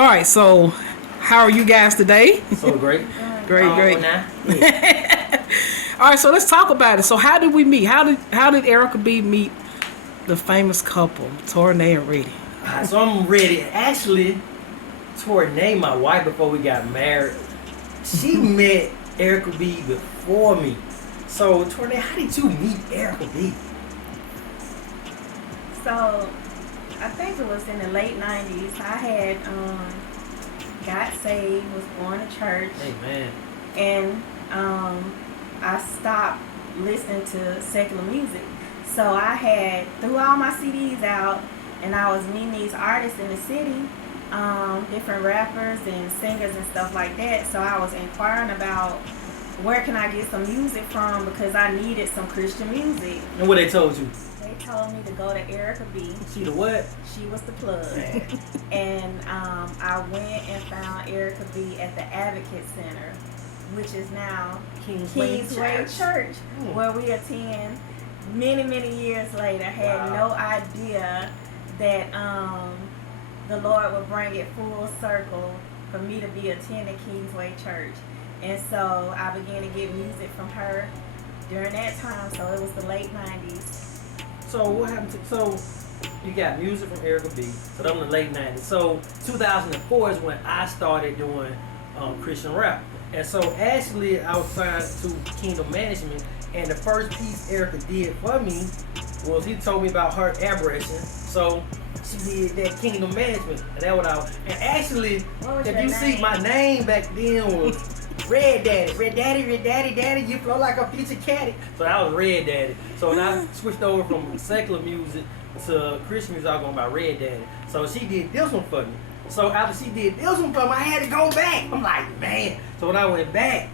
All right, so how are you guys today? So great. Great. Now. All right, so let's talk about it. So how did we meet? How did Erica B meet the famous couple, Torenea Reddy? So I'm ready. Actually, Torenea, my wife, before we got married, she met Erica B before me. So Torenea, how did you meet Erica B? So, I think it was in the late 90s. I had got saved, was going to church, Amen. and I stopped listening to secular music. So I had threw all my CDs out, and I was meeting these artists in the city, different rappers and singers and stuff like that. So I was inquiring about where can I get some music from because I needed some Christian music. And what they told you? They told me to go to Erica B. She the what? She was the plug. And I went and found Erica B at the Advocate Center, which is now Kingsway Church, where we attend many years later. Had no idea that the Lord would bring it full circle for me to be attending Kingsway Church. And so I began to get music from her during that time. So it was the late 90s. So what happened so you got music from Erica B. So that was in the late 90s. So 2004 is when I started doing Christian rap. And so actually I was signed to Kingdom Management, and the first piece Erica did for me was he told me about her airbrushing. So she did that Kingdom Management, and that what I was. And actually, if you see my name back then was Red Daddy, you flow like a future caddy. So that was Red Daddy. So when I switched over from secular music to Christian music, I was going by Red Daddy. So she did this one for me. So after she did this one for me, I had to go back. I'm like, man. So when I went back,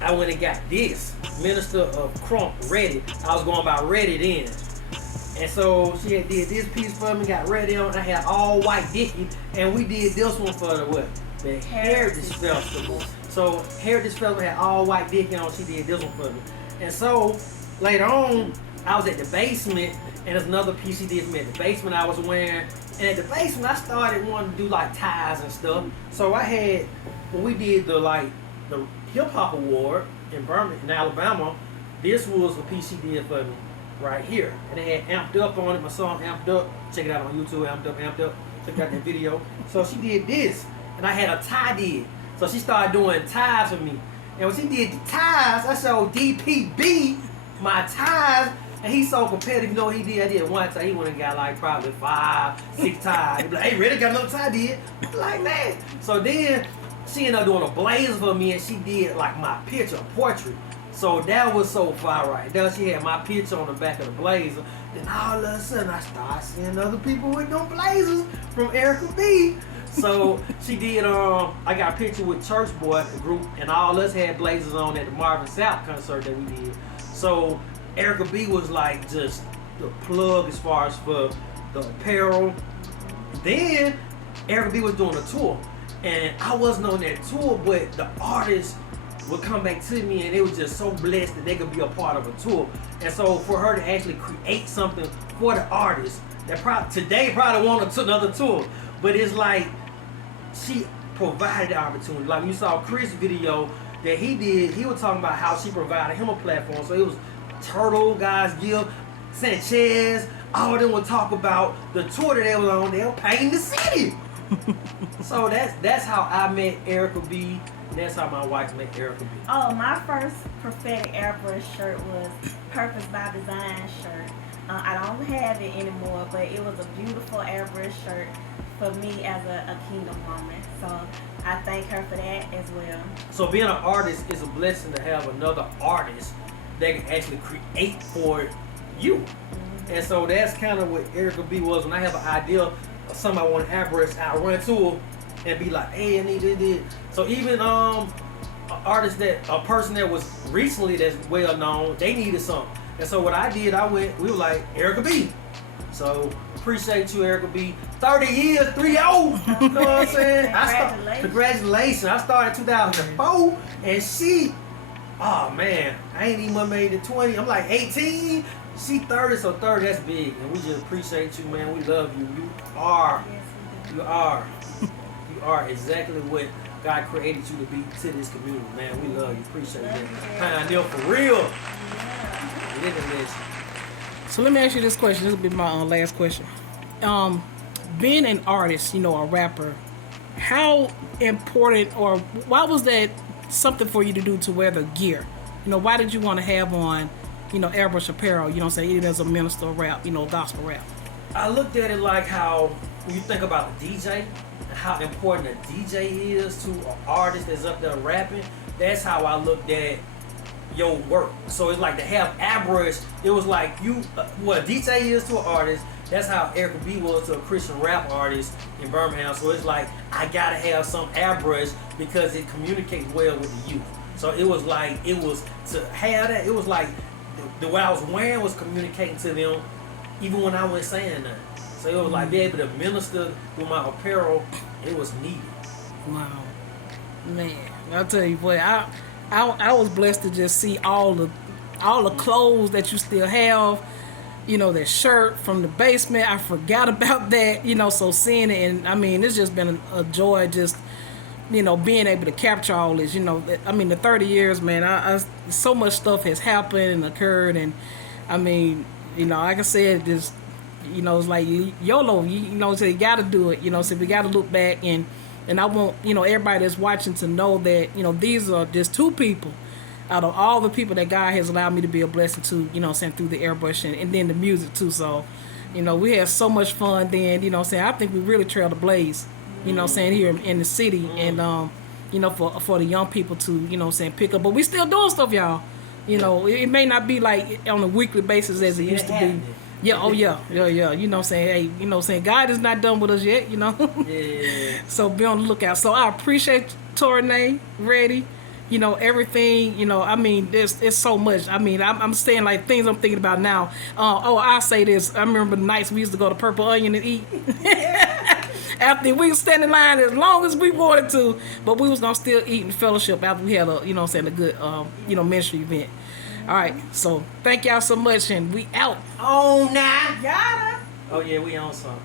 I went and got this Minister of Crump Reddy. I was going by Reddy then. And so she had did this piece for me, got Reddy on. I had all white Dickie, and we did this one for the what? The Heritage Festival. So Heritage Festival had all white Dickie on. She did this one for me. And so later on, I was at the basement, and there's another piece she did for me at the basement I was wearing. And at the basement, I started wanting to do like ties and stuff. So I had, when we did the hip hop award in Birmingham, in Alabama, this was a piece she did for me right here. And it had Amped Up on it, my song Amped Up. Check it out on YouTube, Amped Up. Check out that video. So she did this, and I had a tie did. So she started doing ties for me. And when she did the ties, I showed DPB my ties. And he's so competitive, you know what he did? I did one time, he went and got like probably 5, 6 ties. He be like, hey, Reddy got another tie, did? Like that. So then she ended up doing a blazer for me, and she did like my picture, portrait. So that was so far right. Then she had my picture on the back of the blazer. Then all of a sudden I started seeing other people with them blazers from Erica B. So she did, I got a picture with Church Boy, the group, and all us had blazers on at the Marvin Sapp concert that we did. So Erica B was like just the plug as far as for the apparel. Then Erica B was doing a tour, and I wasn't on that tour, but the artists would come back to me, and they were just so blessed that they could be a part of a tour. And so for her to actually create something for the artists that today probably want another tour, but it's like she provided the opportunity. Like when you saw Chris' video that he did, he was talking about how she provided him a platform. So it was Turtle, guys, Gil, Sanchez, all of them would talk about the tour that they were on. They were painting the city. So that's how I met Erica B. And that's how my wife met Erica B. Oh, my first prophetic airbrush shirt was Purpose by Design shirt. I don't have it anymore, but it was a beautiful airbrush shirt for me as a kingdom woman. So I thank her for that as well. So being an artist is a blessing to have another artist that can actually create for you. Mm-hmm. And so that's kind of what Erica B was. When I have an idea of something I want to airbrush, I run to her and be like, hey, I need this. So even a person that was recently that's well known, they needed something. And so what I did, we were like, Erica B. So appreciate you, Erica B. 30 years, 3-0. You know what I'm saying? Congratulations. I started in 2004, and she, oh man, I ain't even made it 20. I'm like 18. She 30, so 30, that's big. And we just appreciate you, man. We love you. You are You are. You are exactly what God created you to be to this community, man. We love you. Appreciate you. Pioneer for real. We didn't miss you. So let me ask you this question. This will be my last question. Being an artist, you know, a rapper, how important or why was that something for you to do to wear the gear? You know, why did you want to have on, you know, Airbrushed Apparel, you know, say either as a minister of rap, you know, gospel rap? I looked at it like how when you think about the DJ and how important a DJ is to an artist that's up there rapping, that's how I looked at your work. So it's like to have Airbrushed, it was like you, what a DJ is to an artist, that's how Erica B was to a Christian rap artist in Birmingham. So it's like, I gotta have some Airbrushed because it communicates well with the youth. So it was like, it was to have that, it was like, the what I was wearing was communicating to them even when I wasn't saying nothing. So it was like be able to minister through my apparel, it was needed. Wow, man! I'll tell you, boy, I was blessed to just see all the clothes that you still have. You know, that shirt from the basement. I forgot about that. You know, so seeing it, and I mean, it's just been a joy, just you know, being able to capture all this. You know, I mean, the 30 years, man. I so much stuff has happened and occurred, and I mean, you know, like I said, just you know, it's like YOLO. You know, so you got to do it. You know, so we got to look back and I want you know everybody that's watching to know that you know these are just two people out of all the people that God has allowed me to be a blessing to. You know, saying through the airbrush and then the music too. So, you know, we had so much fun then. You know, saying I think we really trailed the blaze. You know, saying here in the city and you know for the young people to you know saying pick up, but we still doing stuff, y'all. You know, it may not be like on a weekly basis as it used to be. Yeah, oh yeah. You know saying, hey, you know saying God is not done with us yet, you know. Yeah. So be on the lookout. So I appreciate Torena Reddy. You know, everything, you know, I mean, it's so much. I mean, I'm saying like things I'm thinking about now. I'll say this. I remember the nights we used to go to Purple Onion and eat. After we was standing in line as long as we wanted to, but we was gonna still eat and fellowship after we had a, you know what I'm saying, a good, you know, ministry event. All right, so thank y'all so much, and we out. Oh, nah. Gotta. Oh, yeah, we on something.